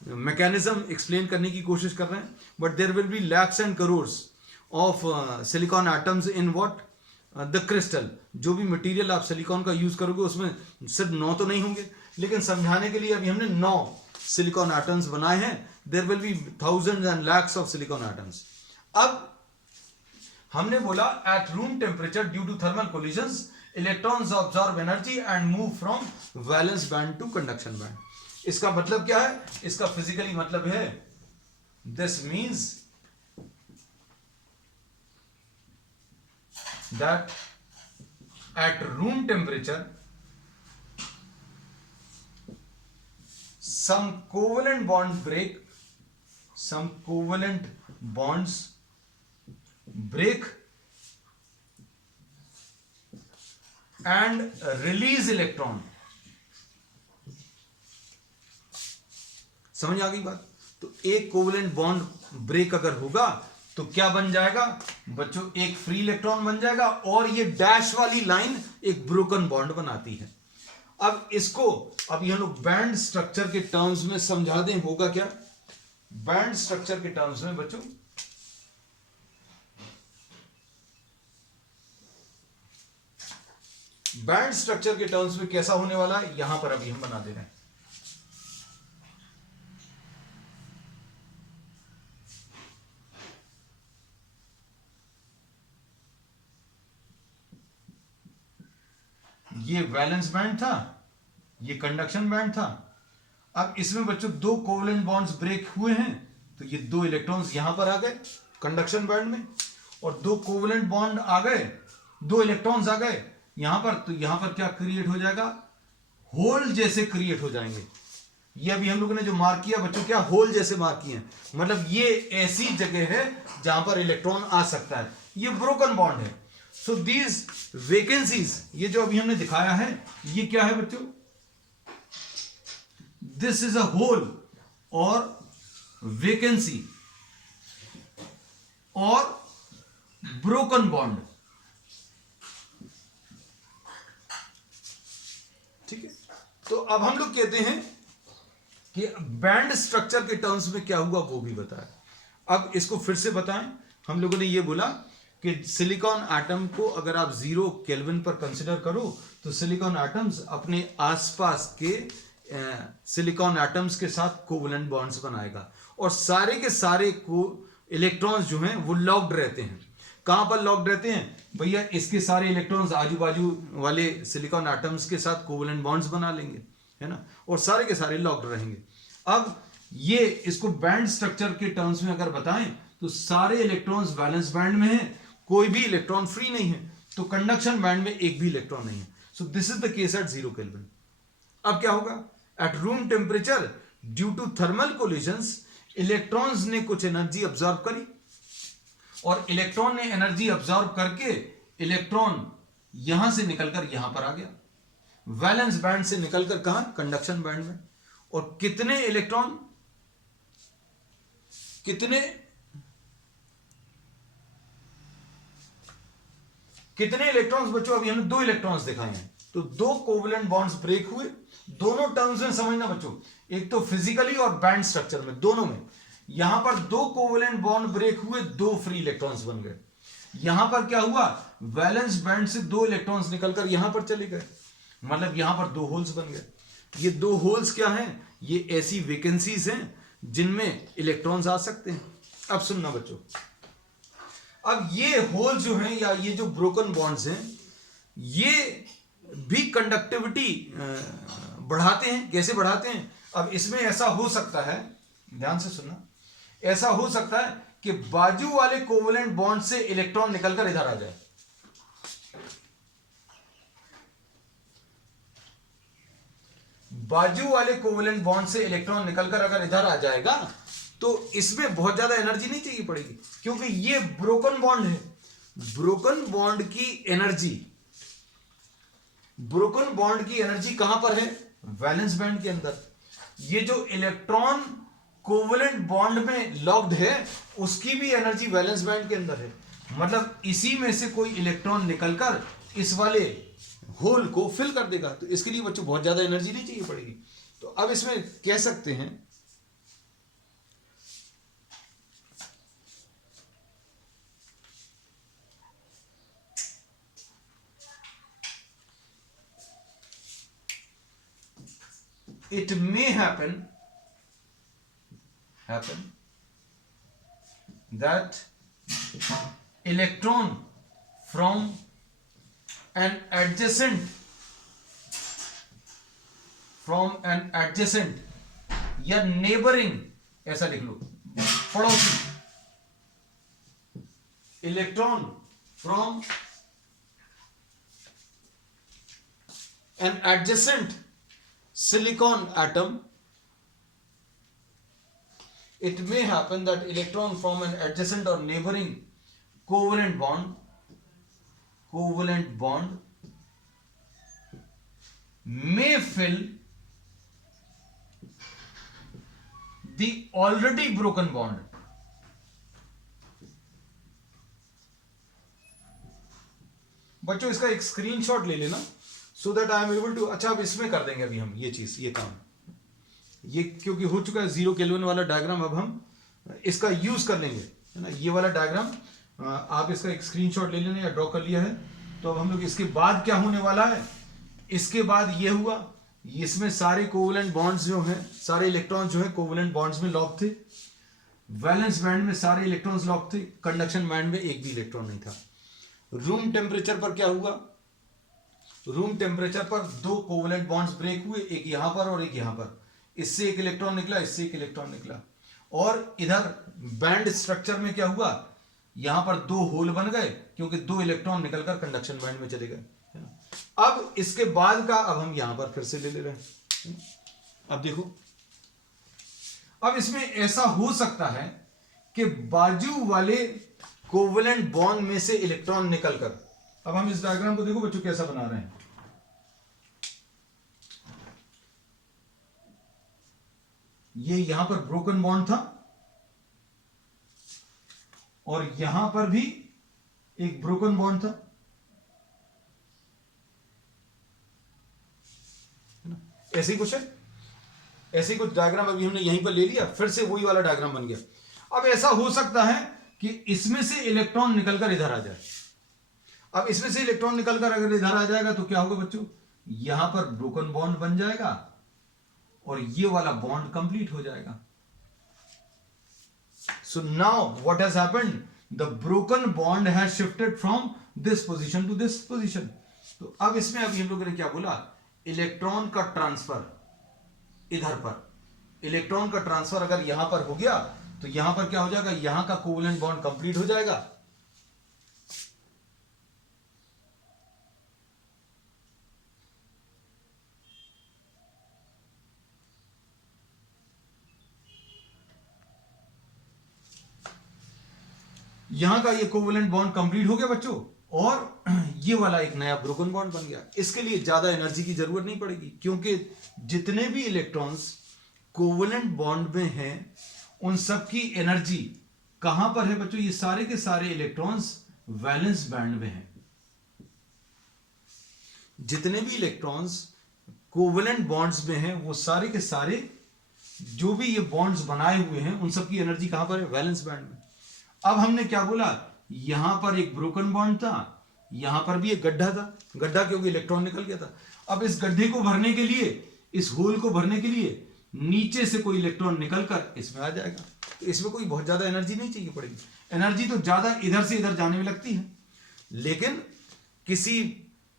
मैकेनिज्म एक्सप्लेन करने की कोशिश कर रहे हैं, but there will be lakhs and crores of silicon atoms in what the crystal. जो भी मटेरियल आप सिलिकॉन का यूज करोगे उसमें सिर्फ 9 तो नहीं होंगे, लेकिन समझाने के लिए अभी हमने 9 सिलिकॉन एटम्स बनाए हैं। There will be thousands and lakhs of silicon atoms. अब हमने बोला at room temperature due to thermal collisions electrons absorb energy and move from valence band to conduction band. इसका मतलब क्या है, इसका फिजिकली मतलब है, this means that at room temperature some covalent bond break, some covalent bonds break and release electron। समझ आ गई बात। तो एक कोवेलेंट बॉन्ड ब्रेक अगर होगा तो क्या बन जाएगा बच्चों, एक फ्री इलेक्ट्रॉन बन जाएगा और ये डैश वाली लाइन एक ब्रोकन बॉन्ड बनाती है। अब इसको अभी हम लोग बैंड स्ट्रक्चर के टर्म्स में समझा दें, होगा क्या। बैंड स्ट्रक्चर के टर्म्स में बच्चों, बैंड स्ट्रक्चर के टर्म्स में कैसा होने वाला है, यहां पर अभी हम बना दे रहे हैं। ये वैलेंस बैंड था, ये कंडक्शन बैंड था। अब इसमें बच्चों दो कोवेलेंट बॉन्ड्स ब्रेक हुए हैं, तो ये दो इलेक्ट्रॉन्स यहां पर आ गए कंडक्शन बैंड में, और दो कोवेलेंट बॉन्ड आ गए, दो इलेक्ट्रॉन्स आ गए यहां पर। तो यहां पर क्या क्रिएट हो जाएगा, होल जैसे क्रिएट हो जाएंगे। ये अभी हम लोगों ने जो मार्क किया बच्चों, क्या होल जैसे मार्क किए हैं, मतलब ये ऐसी जगह है जहां पर इलेक्ट्रॉन आ सकता है। ये ब्रोकन बॉन्ड है। सो दीज वेकेंसीज, ये जो अभी हमने दिखाया है, ये क्या है बच्चों, दिस इज अ होल और वेकेंसी और ब्रोकन बॉन्ड। तो अब हम लोग कहते हैं कि बैंड स्ट्रक्चर के टर्म्स में क्या हुआ वो भी बताया। अब इसको फिर से बताएं। हम लोगों ने ये बोला कि सिलिकॉन एटम को अगर आप 0 केल्विन पर कंसिडर करो तो सिलिकॉन एटम्स अपने आसपास के सिलिकॉन एटम्स के साथ कोवलेंट बॉन्ड्स बनाएगा और सारे के सारे को इलेक्ट्रॉन्स जो हैं वो लॉक्ड रहते हैं। कहां पर लॉक्ड रहते हैं भैया? इसके सारे इलेक्ट्रॉन्स आजू बाजू वाले सिलिकॉन एटम्स के साथ कोवलेंट बॉन्ड्स बना लेंगे, है ना, और सारे के सारे लॉक्ड रहेंगे। अब ये इसको बैंड स्ट्रक्चर के टर्म्स में अगर बताएं तो सारे इलेक्ट्रॉन्स वैलेंस बैंड में हैं, कोई भी इलेक्ट्रॉन फ्री नहीं है, तो कंडक्शन बैंड में एक भी इलेक्ट्रॉन नहीं है। So this is the case at 0 kelvin. अब क्या होगा? At room temperature due to thermal collisions electrons ने कुछ एनर्जी ऑब्जर्व करी और इलेक्ट्रॉन ने एनर्जी ऑब्जर्व करके इलेक्ट्रॉन यहां से निकलकर यहां पर आ गया, वैलेंस बैंड से निकलकर कहां? कंडक्शन बैंड में। और कितने इलेक्ट्रॉन, कितने इलेक्ट्रॉन्स बच्चों? अभी हमने 2 इलेक्ट्रॉन्स दिखाए हैं, तो 2 कोवलेंट बॉन्ड्स ब्रेक हुए। दोनों टर्म्स में समझना बच्चों, एक तो फिजिकली और बैंड स्ट्रक्चर में, दोनों में। यहां पर 2 कोवलेंट बॉन्ड ब्रेक हुए, 2 फ्री इलेक्ट्रॉन्स बन गए। यहां पर क्या हुआ? वैलेंस बैंड से 2 इलेक्ट्रॉन्स निकलकर यहां पर चले गए, मतलब यहां पर 2 होल्स बन गए। ये 2 होल्स क्या हैं? ये ऐसी वैकेंसीज हैं जिनमें इलेक्ट्रॉन्स आ सकते हैं। अब सुनना बच्चों, अब ये होल जो हैं या ये जो ब्रोकन बॉन्ड्स हैं ये भी कंडक्टिविटी बढ़ाते हैं। कैसे बढ़ाते हैं? अब इसमें ऐसा हो सकता है, ध्यान से सुनना, ऐसा हो सकता है कि बाजू वाले कोवलेंट बॉन्ड से इलेक्ट्रॉन निकलकर इधर आ जाए। बाजू वाले कोवलेंट बॉन्ड से इलेक्ट्रॉन निकलकर अगर इधर आ जाएगा तो इसमें बहुत ज्यादा एनर्जी नहीं चाहिए पड़ेगी, क्योंकि ये ब्रोकन बॉन्ड है। ब्रोकन बॉन्ड की एनर्जी, ब्रोकन बॉन्ड की एनर्जी कहां पर है? वैलेंस बैंड के अंदर। ये जो इलेक्ट्रॉन कोवलेंट बॉन्ड में लॉक्ड है उसकी भी एनर्जी वैलेंस बैंड के अंदर है, मतलब इसी में से कोई इलेक्ट्रॉन निकलकर इस वाले होल को फिल कर देगा। तो इसके लिए बच्चों बहुत ज्यादा एनर्जी नहीं चाहिए पड़ेगी। तो अब इसमें कह सकते हैं it may happen that electron from an adjacent या neighboring, ऐसा लिख लो, पड़ोसी, electron from an adjacent silicon atom, it may happen that electron from an adjacent or neighboring covalent bond may fill the already broken bond. बच्चों इसका एक screenshot ले लेना so that I am able to. अच्छा अब इसमें कर देंगे अभी हम ये चीज, ये काम, ये क्योंकि हो चुका है 0 केल्विन वाला डायग्राम, अब हम इसका यूज कर लेंगे, है ना। ये वाला डायग्राम आप इसका एक स्क्रीनशॉट ले लेना या ड्रॉ कर लिया है। तो अब हम लोग इसके बाद क्या होने वाला है, इसके बाद ये हुआ, इसमें सारे कोवलेंट बॉन्ड्स जो हैं, सारे इलेक्ट्रॉन्स जो हैं कोवलेंट बॉन्ड्स में लॉक थे, वैलेंस बैंड में सारे इलेक्ट्रॉन्स लॉक थे, कंडक्शन बैंड में एक भी इलेक्ट्रॉन नहीं था। रूम टेम्परेचर पर क्या हुआ? रूम टेम्परेचर पर 2 कोवलेंट बॉन्ड्स ब्रेक हुए, एक यहां पर और एक यहां पर। इससे एक इलेक्ट्रॉन निकला, इससे एक इलेक्ट्रॉन निकला। और इधर बैंड स्ट्रक्चर में क्या हुआ? यहां पर 2 होल बन गए क्योंकि 2 इलेक्ट्रॉन निकलकर कंडक्शन बैंड में चले गए। अब इसके बाद का अब हम यहां पर फिर से ले रहे हैं। अब देखो, अब इसमें ऐसा हो सकता है कि बाजू वाले कोवलेंट बॉन्ड में से इलेक्ट्रॉन निकलकर, अब हम इस डायग्राम को देखो बच्चों कैसा बना रहे हैं। ये यहां पर ब्रोकन बॉन्ड था और यहां पर भी एक ब्रोकन बॉन्ड था। ऐसे ही कुछ है, ऐसे ही कुछ डायग्राम अभी हमने यहीं पर ले लिया, फिर से वही वाला डायग्राम बन गया। अब ऐसा हो सकता है कि इसमें से इलेक्ट्रॉन निकलकर इधर आ जाए। अब इसमें से इलेक्ट्रॉन निकलकर अगर इधर आ जाएगा तो क्या होगा बच्चों, यहां पर ब्रोकन बॉन्ड बन जाएगा और ये वाला बॉन्ड कंप्लीट हो जाएगा। So now what has happened, the broken bond has shifted from this position to this position. तो अब इसमें अभी हम लोगों ने क्या बोला, इलेक्ट्रॉन का ट्रांसफर इधर पर, इलेक्ट्रॉन का ट्रांसफर अगर यहां पर हो गया तो यहां पर क्या हो जाएगा, यहां का कोवेलेंट बॉन्ड कंप्लीट हो जाएगा। यहां का ये कोवेलेंट बॉन्ड कंप्लीट हो गया बच्चों, और ये वाला एक नया ब्रोकन बॉन्ड बन गया। इसके लिए ज्यादा एनर्जी की जरूरत नहीं पड़ेगी, क्योंकि जितने भी इलेक्ट्रॉन्स कोवेलेंट बॉन्ड में हैं उन सब की एनर्जी कहां पर है बच्चों, ये सारे के सारे इलेक्ट्रॉन्स वैलेंस बैंड में हैं। जितने भी इलेक्ट्रॉन्स कोवेलेंट बॉन्ड्स में हैं वो सारे के सारे जो भी ये बॉन्ड्स बनाए हुए हैं उन सब की एनर्जी कहां पर है, वैलेंस बैंड में। अब हमने क्या बोला, यहां पर एक ब्रोकन बॉन्ड था, यहां पर भी एक गड्ढा था, गड्ढा क्योंकि इलेक्ट्रॉन निकल गया था। अब इस गड्ढे को भरने के लिए, इस होल को भरने के लिए नीचे से कोई इलेक्ट्रॉन निकलकर इसमें आ जाएगा। तो इसमें कोई बहुत ज्यादा एनर्जी नहीं चाहिए पड़ेगी। एनर्जी तो ज्यादा इधर से इधर जाने में लगती है, लेकिन किसी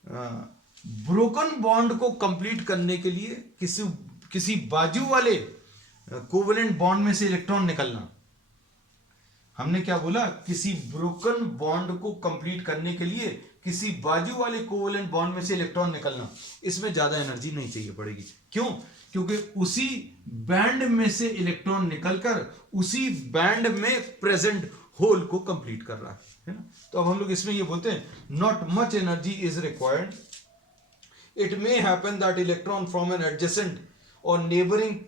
ब्रोकन बॉन्ड को कंप्लीट करने के लिए किसी बाजू वाले कोवेलेंट बॉन्ड में से इलेक्ट्रॉन निकलना, हमने क्या बोला, किसी ब्रोकन बॉन्ड को कंप्लीट करने के लिए किसी बाजू वाले कोवेलेंट बॉन्ड में से इलेक्ट्रॉन निकलना, इसमें ज्यादा एनर्जी नहीं चाहिए पड़ेगी। क्यों, क्योंकि उसी बैंड में से इलेक्ट्रॉन निकलकर उसी बैंड में प्रेजेंट होल को कंप्लीट कर रहा है ना। तो अब हम लोग इसमें ये बोलते हैं, not much energy is required, it may happen that electron from an adjacent और neighbouring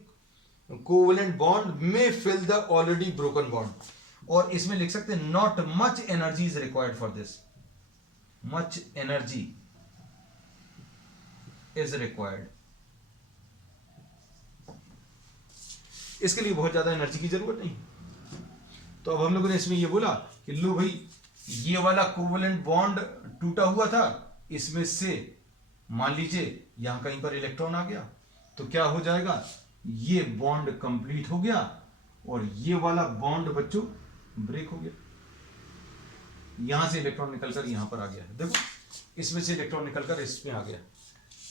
covalent bond may fill the already broken bond. और इसमें लिख सकते हैं, not much energy is required for this, much energy is required, इसके लिए बहुत ज्यादा एनर्जी की जरूरत नहीं। तो अब हम लोगों ने इसमें ये बोला कि लो भाई, ये वाला कोवेलेंट बॉन्ड टूटा हुआ था, इसमें से मान लीजिए यहां कहीं पर इलेक्ट्रॉन आ गया तो क्या हो जाएगा, ये बॉन्ड कंप्लीट हो गया और ये वाला बॉन्ड बच्चों ब्रेक हो गया। यहां से इलेक्ट्रॉन निकलकर यहां पर आ गया है, देखो इसमें से इलेक्ट्रॉन निकलकर इसमें आ गया।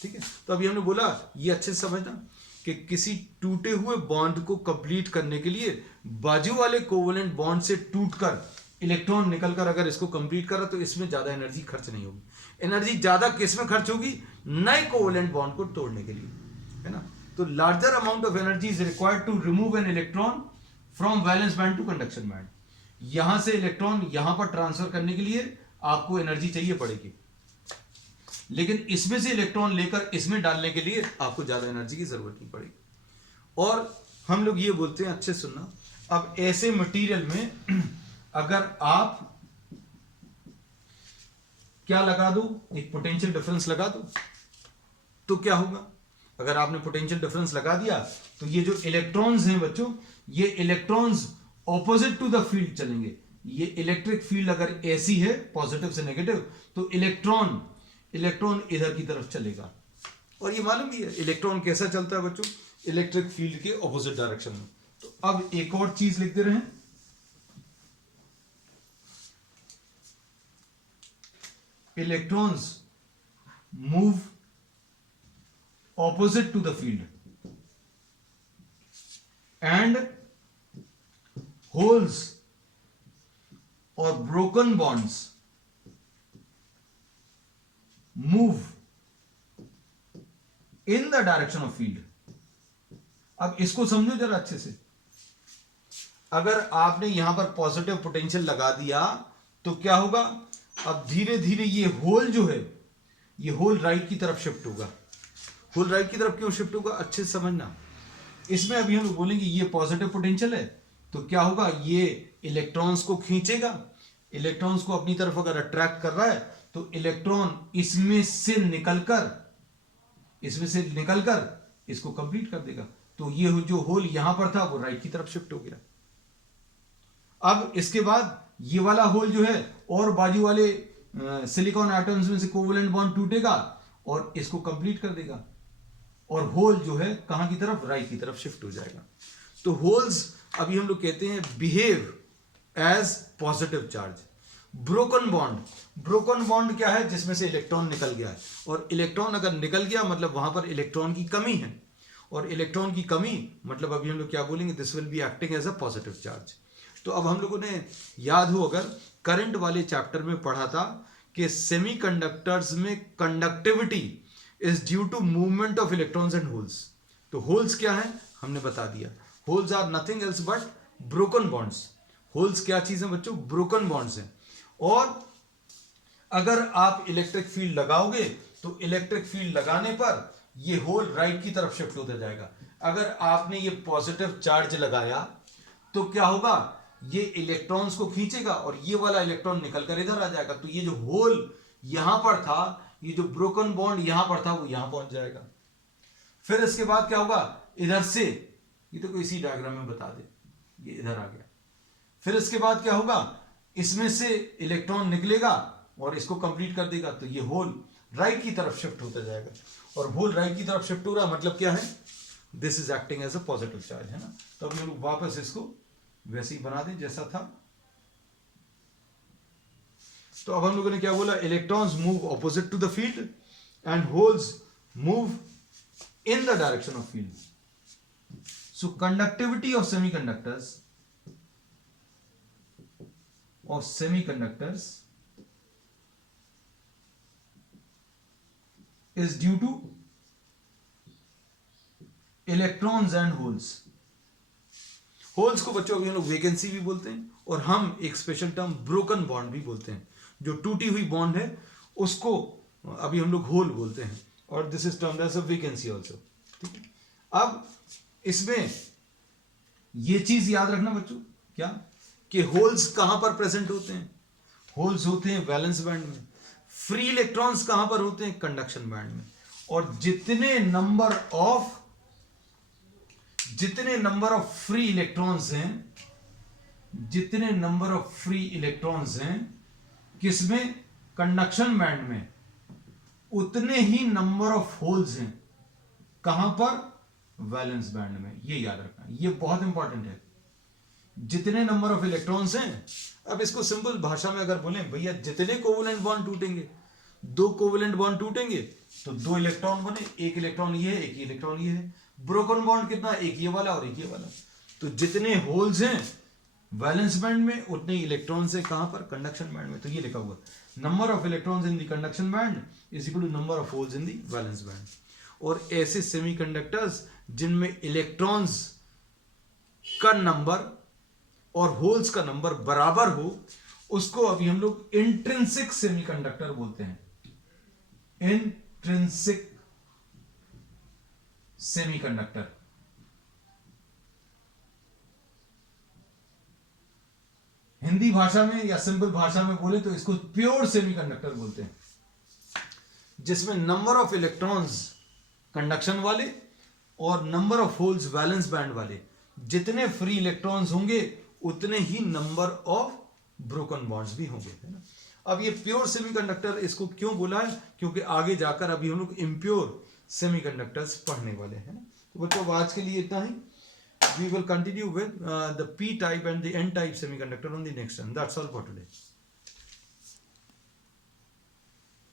ठीक है, तो अभी हमने बोला ये अच्छे से समझना कि किसी टूटे हुए बॉन्ड को कंप्लीट करने के लिए बाजू वाले कोवेलेंट बॉन्ड से टूटकर इलेक्ट्रॉन निकलकर अगर इसको कंप्लीट करा तो इसमें ज्यादा एनर्जी खर्च नहीं होगी। एनर्जी ज्यादा किस में खर्च होगी, नए कोवेलेंट बॉन्ड को तोड़ने के लिए, है ना। तो larger amount of energy is required to remove an electron from valence band to conduction band. यहां से इलेक्ट्रॉन यहां पर ट्रांसफर करने के लिए आपको एनर्जी चाहिए पड़ेगी, लेकिन इसमें से इलेक्ट्रॉन लेकर इसमें डालने के लिए आपको ज्यादा एनर्जी की जरूरत नहीं पड़ेगी। और हम लोग ये बोलते हैं, अच्छे सुनना, अब ऐसे मटेरियल में अगर आप क्या लगा दो, एक पोटेंशियल डिफरेंस लगा दो, तो क्या होगा, अगर आपने पोटेंशियल डिफरेंस लगा दिया तो ये जो इलेक्ट्रॉन्स हैं बच्चों, ये electrons opposite to the field चलेंगे। ये इलेक्ट्रिक फील्ड अगर ऐसी है पॉजिटिव से नेगेटिव, तो इलेक्ट्रॉन इधर की तरफ चलेगा। और ये मालूम भी है इलेक्ट्रॉन कैसा चलता है बच्चों, इलेक्ट्रिक फील्ड के ऑपोजिट डायरेक्शन में। तो अब एक और चीज लिख दे रहे हैं, electrons move opposite to the field and holes or broken bonds move in the direction of field। अब इसको समझो जरा अच्छे से, अगर आपने यहां पर पॉजिटिव पोटेंशियल लगा दिया तो क्या होगा, अब धीरे धीरे ये होल जो है, ये होल राइट की तरफ शिफ्ट होगा। होल राइट की तरफ क्यों शिफ्ट होगा, अच्छे से समझना। इसमें अभी हम बोलेंगे ये पॉजिटिव पोटेंशियल है, तो क्या होगा, ये इलेक्ट्रॉन्स को खींचेगा, इलेक्ट्रॉन्स को अपनी तरफ अगर अट्रैक्ट कर रहा है तो इलेक्ट्रॉन इसमें से निकलकर इसको कंप्लीट कर देगा। तो ये जो होल यहां पर था वो राइट की तरफ शिफ्ट हो गया। अब इसके बाद ये वाला होल जो है और बाजू वाले सिलिकॉन एटम्स में से कोवेलेंट बॉन्ड टूटेगा और इसको कंप्लीट कर देगा, और होल जो है कहां की तरफ, राइट की तरफ शिफ्ट हो जाएगा। तो होल्स अभी हम लोग कहते हैं behave as positive charge. Broken bond क्या है, जिसमें से इलेक्ट्रॉन निकल गया है, और इलेक्ट्रॉन अगर निकल गया मतलब वहां पर इलेक्ट्रॉन की कमी है, और इलेक्ट्रॉन की कमी मतलब अभी हम लोग क्या बोलेंगे, this will be acting as a positive charge. तो अब हम लोगों ने याद हो अगर करंट वाले चैप्टर में पढ़ा था कि सेमीकंडक्टर्स में conductivity is due to movement of electrons and holes. तो होल्स क्या है हमने बता दिया, holes are nothing else but broken bonds. Holes क्या चीज है बच्चों, ब्रोकन बॉन्ड्स हैं। और अगर आप इलेक्ट्रिक फील्ड लगाओगे तो इलेक्ट्रिक फील्ड लगाने पर ये होल राइट की तरफ शिफ्ट होता जाएगा। अगर आपने ये पॉजिटिव चार्ज लगाया तो क्या होगा, ये इलेक्ट्रॉन्स को खींचेगा और ये वाला इलेक्ट्रॉन निकलकर इधर आ जाएगा। तो ये जो होल यहां पर था, ये जो ब्रोकन बॉन्ड यहां पर था वो यहां पहुंच जाएगा। फिर इसके बाद क्या होगा, इधर से, ये तो कोई इसी डायग्राम में बता दे, ये इधर आ गया। फिर इसके बाद क्या होगा, इसमें से इलेक्ट्रॉन निकलेगा और इसको कंप्लीट कर देगा। तो ये होल राइट की तरफ शिफ्ट होता जाएगा, और होल राइट की तरफ शिफ्ट हो रहा मतलब क्या है, this is acting as a positive charge, है ना। तो अभी हम लोग वापस इसको वैसे ही बना दें जैसा था। तो अब हम लोगों ने क्या बोला, electrons move opposite to the field and holes move in the direction of field. So conductivity of semiconductors is due to electrons and holes। Holes को बच्चों अभी हम लोग वैकेंसी भी बोलते हैं, और हम एक स्पेशल टर्म ब्रोकन बॉन्ड भी बोलते हैं। जो टूटी हुई बॉन्ड है उसको अभी हम लोग होल बोलते हैं, और this is termed as a vacancy also. ठीक है, अब इसमें ये चीज याद रखना बच्चों, क्या कि होल्स कहां पर प्रेजेंट होते हैं, होल्स होते हैं वैलेंस बैंड में। फ्री इलेक्ट्रॉन्स कहां पर होते हैं, कंडक्शन बैंड में। और जितने नंबर ऑफ फ्री इलेक्ट्रॉन्स हैं, किसमें, कंडक्शन बैंड में, उतने ही नंबर ऑफ होल्स हैं कहां पर, वैलेंस बैंड में। ये याद रखना, ये बहुत इंपॉर्टेंट है। जितने नंबर ऑफ इलेक्ट्रॉन्स हैं, अब इसको सिंपल भाषा में अगर बोलें, भैया जितने कोवेलेंट बॉन्ड टूटेंगे, 2 कोवेलेंट बॉन्ड टूटेंगे तो 2 इलेक्ट्रॉन बने, एक इलेक्ट्रॉन ये है, एक इलेक्ट्रॉन ये है। ब्रोकन बॉन्ड कितना, एक ये वाला और एक ये वाला। तो जितने होल्स हैं वैलेंस बैंड में, उतने इलेक्ट्रॉन्स हैं कहां पर, कंडक्शन बैंड में। तो ये लिखा हुआ, number of electrons in the conduction band is equal to number of holes in the valence band. और ऐसे सेमीकंडक्टर्स जिनमें इलेक्ट्रॉन्स का नंबर और होल्स का नंबर बराबर हो, उसको अभी हम लोग इंट्रिंसिक सेमीकंडक्टर बोलते हैं। Intrinsic semiconductor. हिंदी भाषा में या सिंपल भाषा में बोले तो इसको प्योर सेमीकंडक्टर बोलते हैं, जिसमें नंबर ऑफ इलेक्ट्रॉन्स कंडक्शन वाले और number of holes valence band वाले, जितने फ्री इलेक्ट्रॉन्स होंगे उतने ही नंबर ऑफ ब्रोकन बॉन्ड्स भी होंगे, है ना। अब ये प्योर सेमीकंडक्टर इसको क्यों बोला है, क्योंकि आगे जाकर अभी हम लोग इम्प्योर सेमीकंडक्टर्स पढ़ने वाले हैं ना। तो बच्चों आज के लिए इतना ही। We will continue with the P type and the N type semiconductor on the next one. That's all for today.